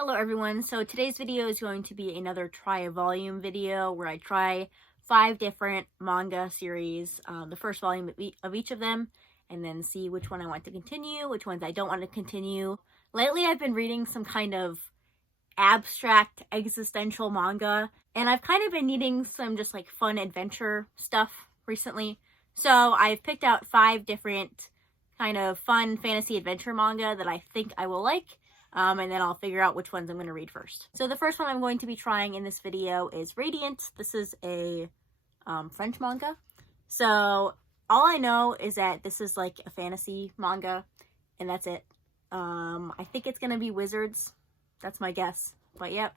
Hello everyone, so today's video is going to be another try a volume video where I try 5 different manga series, the first volume of each of them, and then see which one I want to continue, which ones I don't want to continue. Lately I've been reading some kind of abstract existential manga, and I've kind of been needing some just like fun adventure stuff recently. So I've picked out 5 different kind of fun fantasy adventure manga that I think I will like. And then I'll figure out which ones I'm going to read first. So the first one I'm going to be trying in this video is Radiant. This is a French manga. So all I know is that this is like a fantasy manga, and that's it. I think it's going to be wizards. That's my guess. But yep.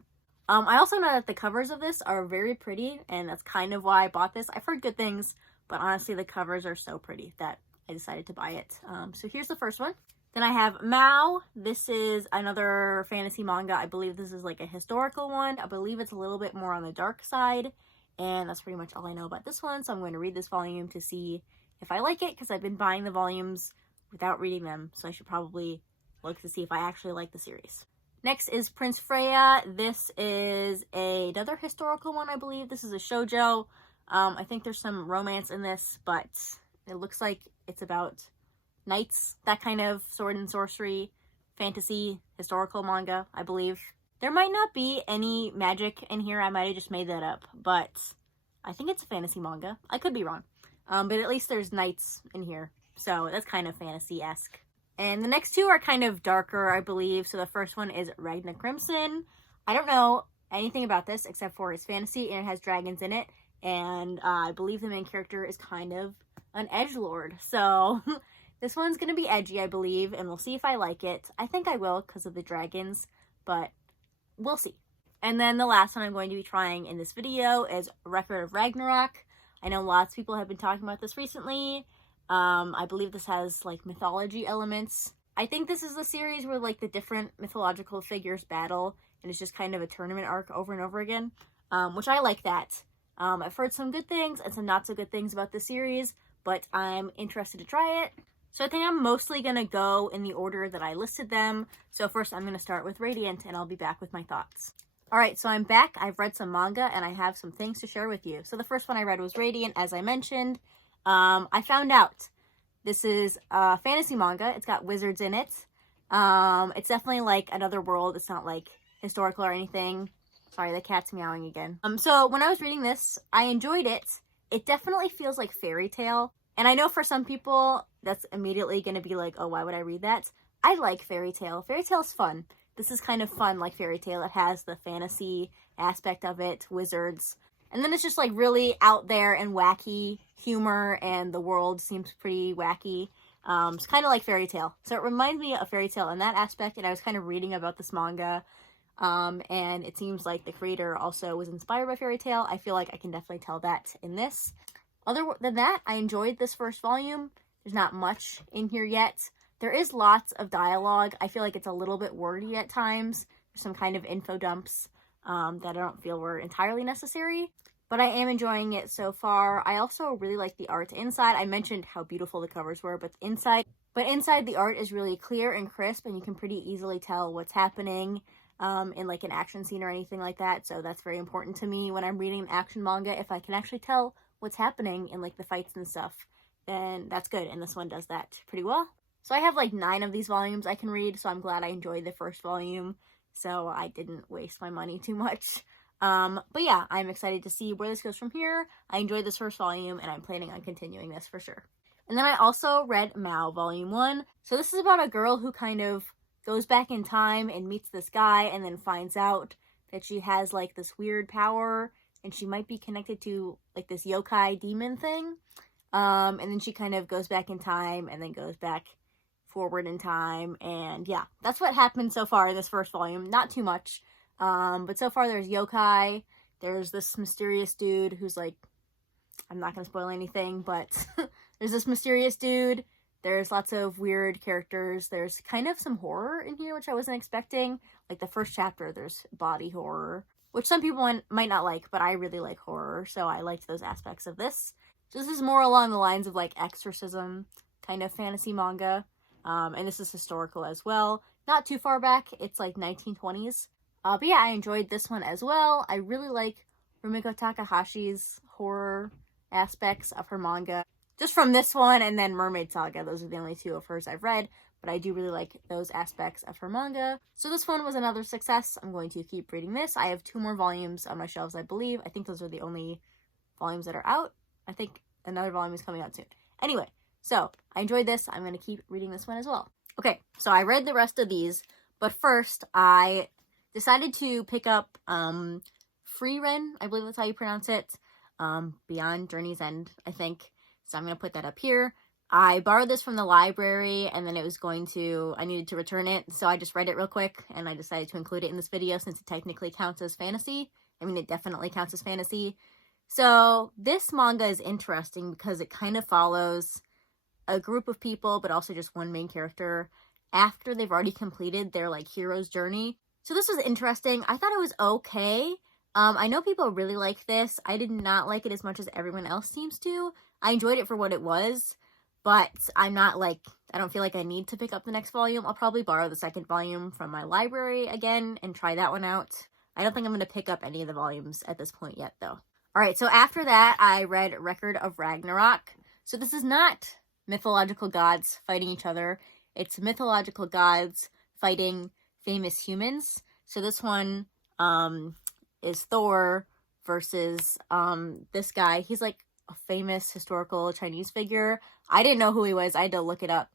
I also know that the covers of this are very pretty, and that's kind of why I bought this. I've heard good things, but honestly the covers are so pretty that I decided to buy it. So here's the first one. Then I have Mao. This is another fantasy manga. I believe this is like a historical one. I believe it's a little bit more on the dark side. And that's pretty much all I know about this one. So I'm going to read this volume to see if I like it, because I've been buying the volumes without reading them. So I should probably look to see if I actually like the series. Next is Prince Freya. This is another historical one, I believe. This is a shoujo. I think there's some romance in this, but it looks like it's about knights, that kind of sword and sorcery, fantasy, historical manga, I believe. There might not be any magic in here, I might have just made that up, but I think it's a fantasy manga. I could be wrong. But at least there's knights in here, so that's kind of fantasy-esque. And the next two are kind of darker, I believe. So the first one is Ragna Crimson. I don't know anything about this except for it's fantasy and it has dragons in it, and I believe the main character is kind of an edgelord, so this one's going to be edgy, I believe, and we'll see if I like it. I think I will because of the dragons, but we'll see. And then the last one I'm going to be trying in this video is Record of Ragnarok. I know lots of people have been talking about this recently. I believe this has, like, mythology elements. I think this is a series where, like, the different mythological figures battle, and it's just kind of a tournament arc over and over again, which I like that. I've heard some good things and some not so good things about this series, but I'm interested to try it. So I think I'm mostly going to go in the order that I listed them. So first I'm going to start with Radiant, and I'll be back with my thoughts. Alright, so I'm back. I've read some manga, and I have some things to share with you. So the first one I read was Radiant, as I mentioned. I found out this is a fantasy manga. It's got wizards in it. It's definitely like another world. It's not like historical or anything. Sorry, the cat's meowing again. So when I was reading this, I enjoyed it. It definitely feels like fairy tale. And I know for some people, that's immediately going to be like, oh, why would I read that? I like fairy tale. Fairy tale's fun. This is kind of fun like fairy tale. It has the fantasy aspect of it, wizards. And then it's just like really out there and wacky humor, and the world seems pretty wacky. It's kind of like fairy tale. So it reminds me of fairy tale in that aspect, and I was kind of reading about this manga. And it seems like the creator also was inspired by fairy tale. I feel like I can definitely tell that in this. Other than that, I enjoyed this first volume. There's not much in here yet. There is lots of dialogue. I feel like it's a little bit wordy at times. There's some kind of info dumps that I don't feel were entirely necessary. But I am enjoying it so far. I also really like the art inside. I mentioned how beautiful the covers were, but inside the art is really clear and crisp, and you can pretty easily tell what's happening in like an action scene or anything like that. So that's very important to me when I'm reading an action manga. If I can actually tell what's happening in like the fights and stuff, then that's good, and this one does that pretty well. So I have like 9 of these volumes I can read, so I'm glad I enjoyed the first volume, so I didn't waste my money too much. But yeah, I'm excited to see where this goes from here. I enjoyed this first volume, and I'm planning on continuing this for sure. And then I also read Mao Volume 1. So this is about a girl who kind of goes back in time and meets this guy, and then finds out that she has like this weird power, and she might be connected to like this yokai demon thing. And then she kind of goes back in time and then goes back forward in time. And yeah, that's what happened so far in this first volume. Not too much. But so far there's yokai. There's this mysterious dude who's like, I'm not going to spoil anything, but there's this mysterious dude. There's lots of weird characters. There's kind of some horror in here, which I wasn't expecting. Like the first chapter, there's body horror, which some people might not like, but I really like horror, so I liked those aspects of this. So this is more along the lines of like exorcism kind of fantasy manga, and this is historical as well. not too far back. It's like 1920s. But yeah, I enjoyed this one as well. I really like Rumiko Takahashi's horror aspects of her manga. Just from this one and then Mermaid Saga. Those are the only two of hers I've read. But I do really like those aspects of her manga. So this one was another success. I'm going to keep reading this. I have 2 more volumes on my shelves, I believe. I think those are the only volumes that are out. I think another volume is coming out soon. Anyway, so I enjoyed this. I'm going to keep reading this one as well. Okay, so I read the rest of these. But first, I decided to pick up Freeren, I believe that's how you pronounce it. Beyond Journey's End, I think. So I'm going to put that up here. I borrowed this from the library, and then I needed to return it, so I just read it real quick, and I decided to include it in this video since it technically counts as fantasy. I mean, it definitely counts as fantasy. So this manga is interesting because it kind of follows a group of people, but also just one main character after they've already completed their, like, hero's journey. So this was interesting. I thought it was okay. I know people really like this. I did not like it as much as everyone else seems to. I enjoyed it for what it was. But I'm not I don't feel like I need to pick up the next volume. I'll probably borrow the second volume from my library again and try that one out. I don't think I'm going to pick up any of the volumes at this point yet, though. Alright, so after that, I read Record of Ragnarok. So this is not mythological gods fighting each other. It's mythological gods fighting famous humans. So this one is Thor versus this guy. He's like a famous historical Chinese figure. I didn't know who he was. I had to look it up.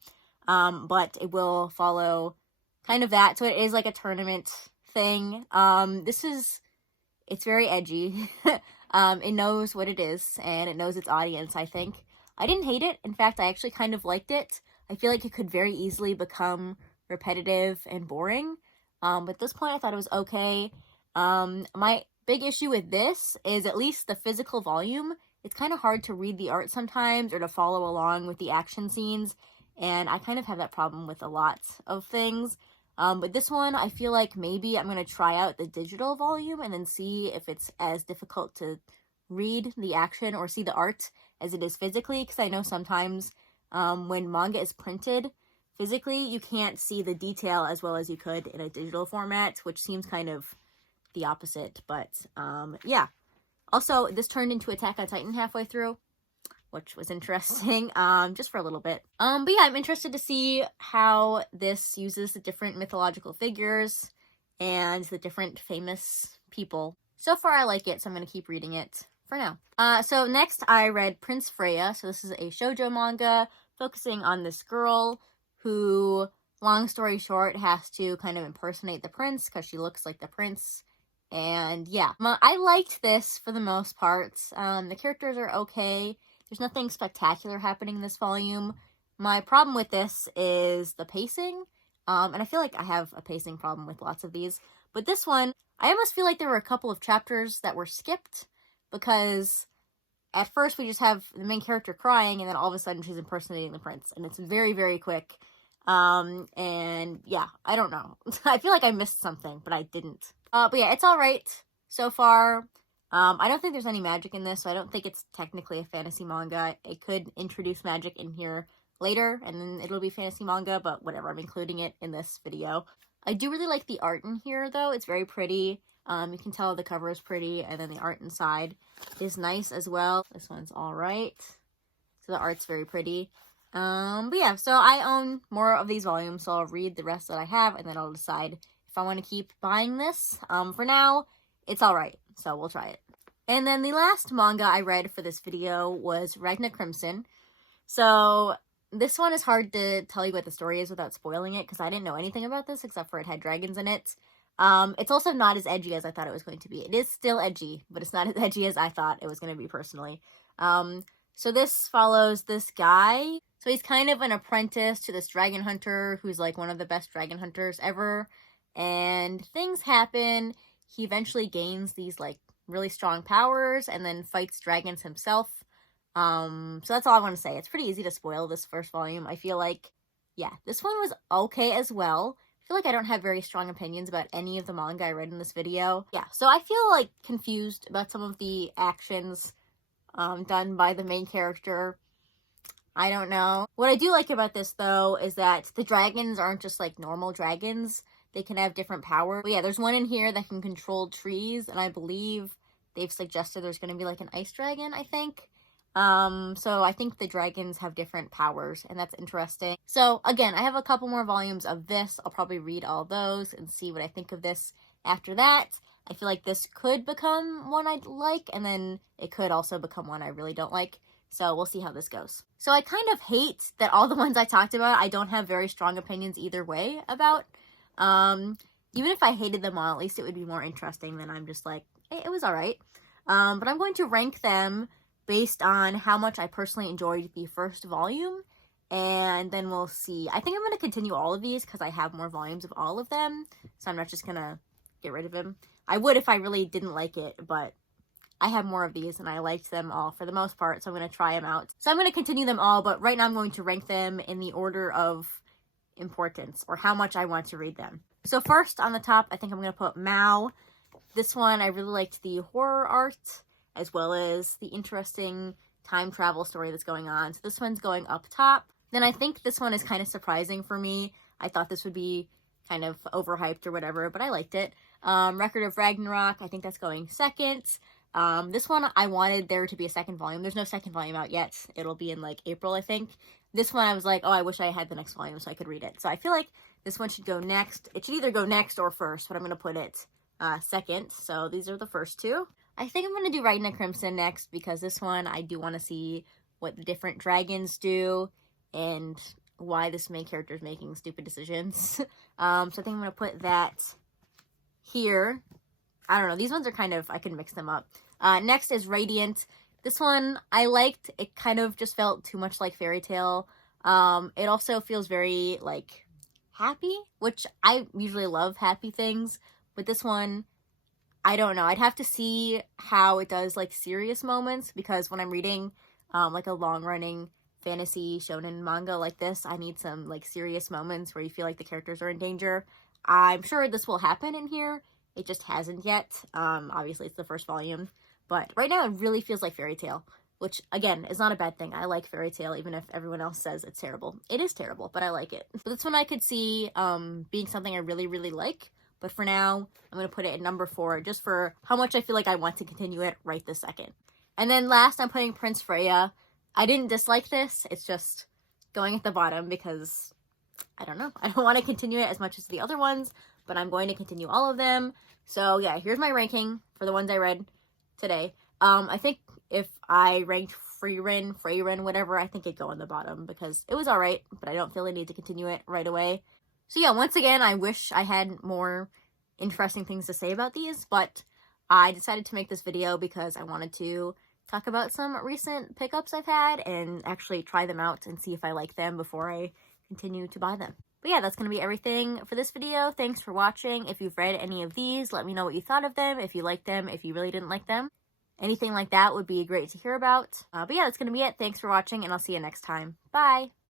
But it will follow kind of that. So it is like a tournament thing. It's very edgy. It knows what it is, and it knows its audience, I think. I didn't hate it. In fact, I actually kind of liked it. I feel like it could very easily become repetitive and boring. But at this point, I thought it was okay. My big issue with this is at least the physical volume. It's kind of hard to read the art sometimes or to follow along with the action scenes, and I kind of have that problem with a lot of things. But this one, I feel like maybe I'm going to try out the digital volume and then see if it's as difficult to read the action or see the art as it is physically, because I know sometimes when manga is printed physically, you can't see the detail as well as you could in a digital format, which seems kind of the opposite, but yeah. Also, this turned into Attack on Titan halfway through, which was interesting, just for a little bit. But yeah, I'm interested to see how this uses the different mythological figures and the different famous people. So far, I like it, so I'm going to keep reading it for now. So next, I read Prince Freya. So this is a shoujo manga focusing on this girl who, long story short, has to kind of impersonate the prince because she looks like the prince. And yeah, I liked this for the most part. The characters are okay. There's nothing spectacular happening in this volume. My problem with this is the pacing. And I feel like I have a pacing problem with lots of these. But this one, I almost feel like there were a couple of chapters that were skipped. Because at first we just have the main character crying, and then all of a sudden she's impersonating the prince. And it's very, very quick. And yeah, I don't know. I feel like I missed something, but I didn't. But yeah, it's alright so far. I don't think there's any magic in this, so I don't think it's technically a fantasy manga. It could introduce magic in here later, and then it'll be fantasy manga, but whatever, I'm including it in this video. I do really like the art in here, though. It's very pretty. You can tell the cover is pretty, and then the art inside is nice as well. This one's alright. So the art's very pretty. But yeah, so I own more of these volumes, so I'll read the rest that I have, and then I'll decide if I want to keep buying this. For now, it's alright, so we'll try it. And then the last manga I read for this video was Ragna Crimson. So this one is hard to tell you what the story is without spoiling it, because I didn't know anything about this except for it had dragons in it. It's also not as edgy as I thought it was going to be. It is still edgy, but it's not as edgy as I thought it was going to be personally. So this follows this guy. So he's kind of an apprentice to this dragon hunter who's like one of the best dragon hunters ever. And things happen. He eventually gains these like really strong powers and then fights dragons himself. So that's all I want to say. It's pretty easy to spoil this first volume. I feel like, yeah, this one was okay as well. I feel like I don't have very strong opinions about any of the manga I read in this video. Yeah, so I feel like confused about some of the actions done by the main character. I don't know. What I do like about this, though, is that the dragons aren't just like normal dragons. They can have different powers. But yeah, there's one in here that can control trees, and I believe they've suggested there's going to be like an ice dragon, I think. So I think the dragons have different powers, and that's interesting. So again, I have a couple more volumes of this. I'll probably read all those and see what I think of this after that. I feel like this could become one I like, and then it could also become one I really don't like. So we'll see how this goes. So I kind of hate that all the ones I talked about, I don't have very strong opinions either way about. Even if I hated them all, at least it would be more interesting than I'm just like, hey, it was all right. But I'm going to rank them based on how much I personally enjoyed the first volume, and then we'll see. I think I'm going to continue all of these because I have more volumes of all of them, so I'm not just going to get rid of them. I would if I really didn't like it, but I have more of these, and I liked them all for the most part, so I'm going to try them out. So I'm going to continue them all, but right now I'm going to rank them in the order of importance, or how much I want to read them. So first, on the top, I think I'm going to put Mao. This one, I really liked the horror art, as well as the interesting time travel story that's going on. So this one's going up top. Then I think this one is kind of surprising for me. I thought this would be kind of overhyped or whatever, but I liked it. Record of Ragnarok, I think that's going second. This one, I wanted there to be a second volume. There's no second volume out yet. It'll be in like April, I think. This one, I was like, oh, I wish I had the next volume so I could read it. So I feel like this one should go next. It should either go next or first, but I'm going to put it second. So these are the first two. I think I'm going to do Ragna Crimson next because this one, I do want to see what the different dragons do and why this main character is making stupid decisions. So I think I'm going to put that here. I don't know. These ones are kind of, I can mix them up. Next is Radiant. This one I liked. It kind of just felt too much like Fairy Tail. It also feels very, like, happy, which I usually love happy things. But this one, I don't know. I'd have to see how it does, like, serious moments, because when I'm reading, like, a long-running fantasy shonen manga like this, I need some, like, serious moments where you feel like the characters are in danger. I'm sure this will happen in here. It just hasn't yet. Obviously, it's the first volume. But right now, it really feels like Fairy Tail, which, again, is not a bad thing. I like Fairy Tail, even if everyone else says it's terrible. It is terrible, but I like it. So this one I could see being something I really, really like. But for now, I'm going to put it at number 4, just for how much I feel like I want to continue it right this second. And then last, I'm putting Prince Freya. I didn't dislike this. It's just going at the bottom because, I don't know. I don't want to continue it as much as the other ones, but I'm going to continue all of them. So yeah, here's my ranking for the ones I read today. I think if I ranked Freyrin, whatever, I think it'd go on the bottom because it was alright, but I don't feel the need to continue it right away. So yeah, once again, I wish I had more interesting things to say about these, but I decided to make this video because I wanted to talk about some recent pickups I've had and actually try them out and see if I like them before I continue to buy them. But yeah, that's going to be everything for this video. Thanks for watching. If you've read any of these, let me know what you thought of them, if you liked them, if you really didn't like them. Anything like that would be great to hear about. But yeah, that's going to be it. Thanks for watching, and I'll see you next time. Bye!